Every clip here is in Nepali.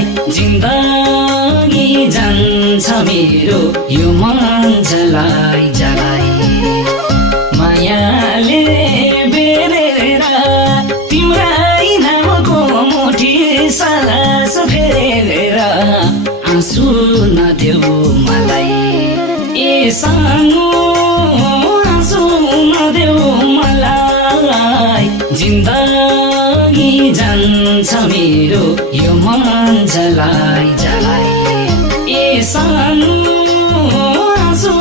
मलाई जिन्दगी जान्छ मेरो यो मन जलाई जलाई मायाले बेरेर तिम्रै नामको मुठी सास फेरेर आँसु नदेऊ मलाई ए सानो आँसु नदेऊ मलाई जिन्दगी जान्छ मेरो यो मन जलाई जलाई ए सानो आँसु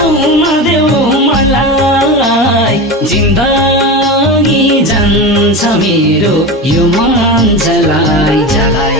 नदेऊ मलाई जिन्दगी जान्छ मेरो यो मन जलाई जलाई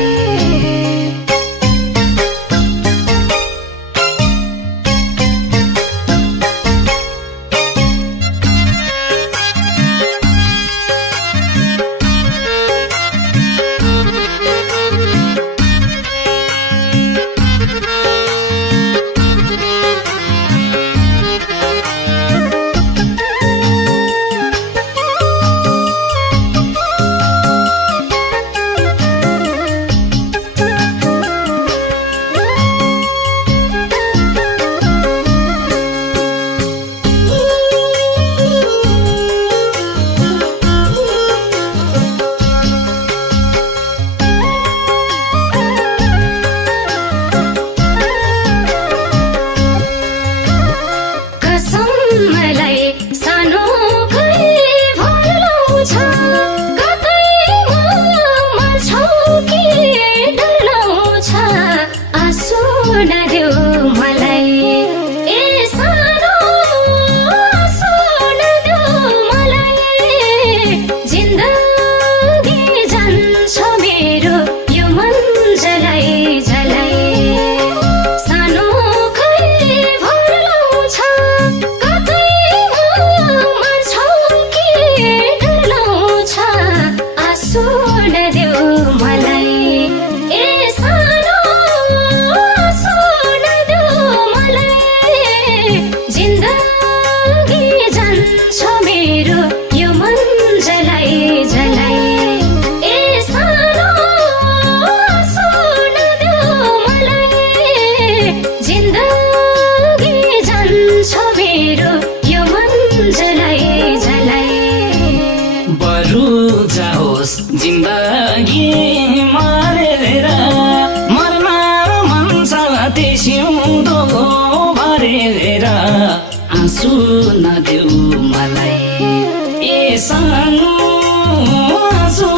जिन्दगी मारेर मर्न मन छ त्यसिउँदो भरेर आँसु नदेऊ मलाई ए सानो आँसु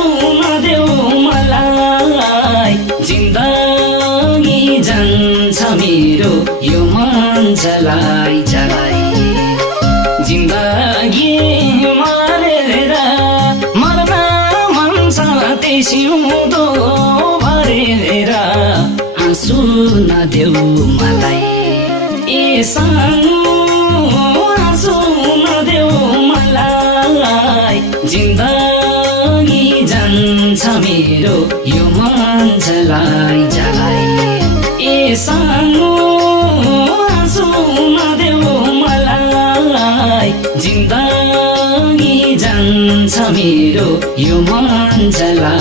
नदेऊ मलाई जिन्दगी जान्छ मेरो यो मन जलाई जलाई जिन्दगी मारेर मर्न त्यसिउँदो भरेर आँसु नदेऊ मलाई ए सानो आँसु नदेऊ मलाई जिन्दगी जान्छ मेरो यो मन जलाई जलाई ए सानो आँसु नदेऊ मलाई जिन्दगी जान्छ मेरो यो मन जलाई